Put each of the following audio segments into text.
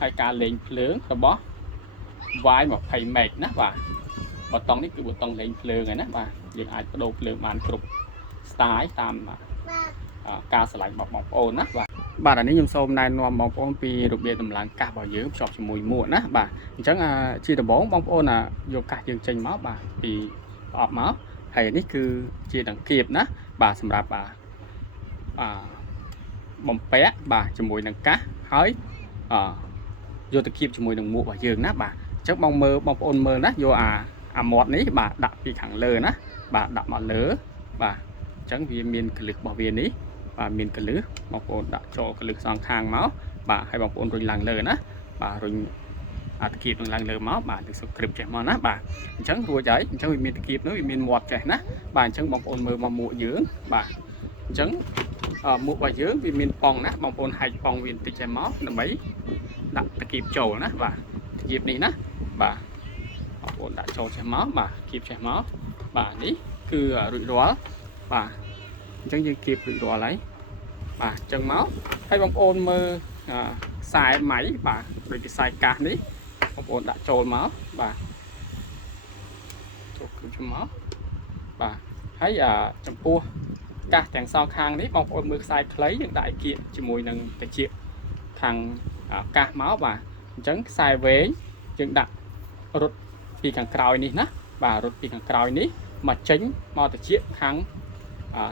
ហើយការលេងភ្លើងរបស់ Y 20 meg ណាបាទប៊ូតុងនេះគឺប៊ូតុងលេងភ្លើងហើយណាបាទយើងអាចបដូរភ្លើងបានគ្រប់ style តាមការឆ្លាញ់របស់បងប្អូនណាបាទអានេះខ្ញុំសូមណែនាំបងប្អូនពីរបៀបដំឡើងកាសរបស់យើងភ្ជាប់ជាមួយមួកណាបាទអញ្ចឹងជាដំបូងបងប្អូនយកកាសយើងចេញមកបាទពីប្រអប់មកហើយនេះគឺជាដង្កៀបណាបាទសម្រាប់បំពាក់បាទជាមួយនឹងកាសហើយយកទៅគៀបជាមួយនឹងមួករបស់យើងណាបាទអញ្ចឹងបងប្អូនមើលណាយកអាមាត់នេះបាទដាក់ពីខាងលើណាបាទដាក់មកលើបាទអញ្ចឹងវាមានកលឹះរបស់វានេះបាទមានកលឹះបងប្អូនដាក់ចូលកលឹះសងខាងមកបាទហើយបងប្អូនរុញឡើងលើណាបាទរុញតគៀបនឹងឡើងលើមកបាទទឹកសុក្រិបចេះមកណាបាទអញ្ចឹងរួចហើយអញ្ចឹងវាមានតគៀបនោះវាមានមាត់ចេះណាបាទអញ្ចឹងបងប្អូនមើលមកមួកយើងបាទអញ្ចឹងមួករបស់យើងវាមានប៉ងណាបងប្អូនហែកប៉ងវាបន្តិចចេះមកដើម្បីដាក់តគៀបចូលណាបាទតគៀបនេះណាបាទបងប្អូនដាក់ចូលចេះមកបាទគៀបចេះមកបាទនេះគឺរួចរាល់បាទអញ្ចឹងយើងគៀបរួចរាល់ហើយបាទអញ្ចឹងមកហើយបងប្អូនមើលខ្សែម៉ៃបាទដូចខ្សែកាសនេះបងប្អូនដាក់ចូលមកបាទចូលគ្រូចូលមកបាទហើយចំពោះកាសទាំងសងខាងនេះបងប្អូនមើលខ្សែខ្លីយើងដាក់គៀបជាមួយនឹងត្រចៀកខាងកាសមកបាទអញ្ចឹងខ្សែវែងយើងដាក់រត់ពីខាងក្រោយនេះណាបាទរត់ពីខាងក្រោយនេះមកចេញមកត្រចៀកខាង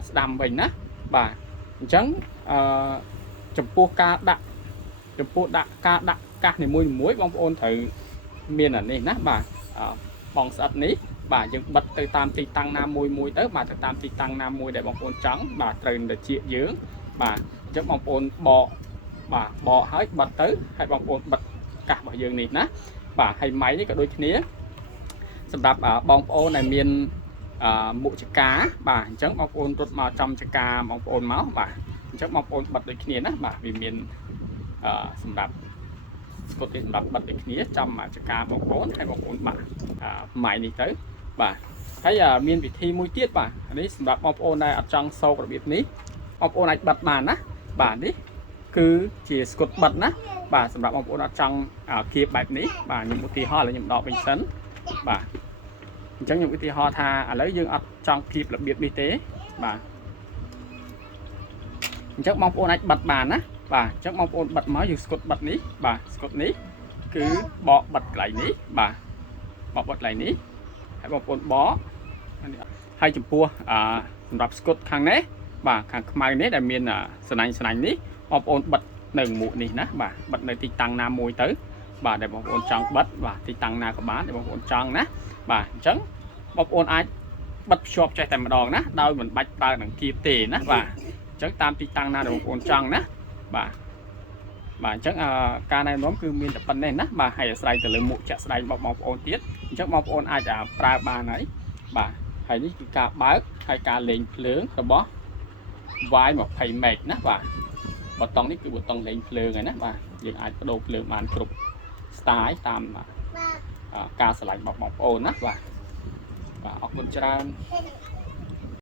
ស្ដាំវិញណាបាទអញ្ចឹងចំពោះការដាក់កាសនីមួយបងប្អូនត្រូវមានអានេះណាបាទបងស្អិតនេះបាទយើងបិទទៅតាមទីតាំងណាមួយទៅបាទទៅតាមទីតាំងណាមួយដែលបងប្អូនចង់បាទត្រូវត្រចៀកយើងបាទអញ្ចឹងបងប្អូនបកហើយបិទទៅហើយបងប្អូនបិទកាសរបស់យើងនេះណាបាទហើយម៉ៃនេះក៏ដូចគ្នាសម្រាប់បងប្អូនដែលមានមុខចកាបាទអញ្ចឹងបងប្អូនរត់មកចំចកាបងប្អូនមកបាទអញ្ចឹងបងប្អូនបិទដូចគ្នាណាបាទវាមានសម្រាប់ស្កុតនេះសម្រាប់បិទដូចគ្នាចំចកាបងប្អូនហើយបងប្អូនបាក់ម៉ៃនេះទៅបាទហើយមានវិធីមួយទៀតបាទនេះសម្រាប់បងប្អូនដែលអត់ចង់សោករបៀបនេះបងប្អូនអាចបិទបានណាបាទនេះគឺជាស្កុតបិទណាបាទសម្រាប់បងប្អូនអត់ចង់គៀបបែបនេះបាទខ្ញុំឧទាហរណ៍ឥឡូវខ្ញុំដកវិញសិនបាទអញ្ចឹងខ្ញុំឧទាហរណ៍ថាឥឡូវយើងអត់ចង់គៀបរបៀបនេះទេបាទអញ្ចឹងបងប្អូនអាចបិទបានណាបាទអញ្ចឹងបងប្អូនបិទមកយើងស្កុតបិទនេះបាទស្កុតនេះគឺបកបិទកន្លែងនេះបាទបកបិទកន្លែងនេះហើយបងប្អូនបកហើយចំពោះសម្រាប់ស្កុតខាងនេះបាទខាងខ្មៅនេះដែលមានស្នាញ់នេះបងប្អូនបិទនៅមួកនេះណាបាទបិទនៅទីតាំងណាមួយទៅបាទដែលបងប្អូនចង់បិទបាទទីតាំងណាក៏បានដែលបងប្អូនចង់ណាបាទអញ្ចឹងបងប្អូនអាចបិទភ្ជាប់ចេះតែម្ដងណាដោយមិនបាច់ប្រើនឹងគៀបទេណាបាទអញ្ចឹងតាមទីតាំងណាដែលបងប្អូនចង់ណាបាទអញ្ចឹងការណែនាំគឺមានតែប៉ុណ្ណេះណាបាទហើយអាស្រ័យទៅលើមុខជាក់ស្ដែងរបស់បងប្អូនទៀតអញ្ចឹងបងប្អូនអាចប្រើបានហើយបាទហើយនេះគឺការបើកហើយការលេងភ្លើងរបស់ Y 20 meg ណាបាទប៊ូតុងនេះគឺប៊ូតុងលេងភ្លើងហើយណាបាទយើងអាចបដូរភ្លើងបានគ្រប់ style តាមការឆ្លាញ់របស់បងប្អូនណាបាទអរគុណច្រើន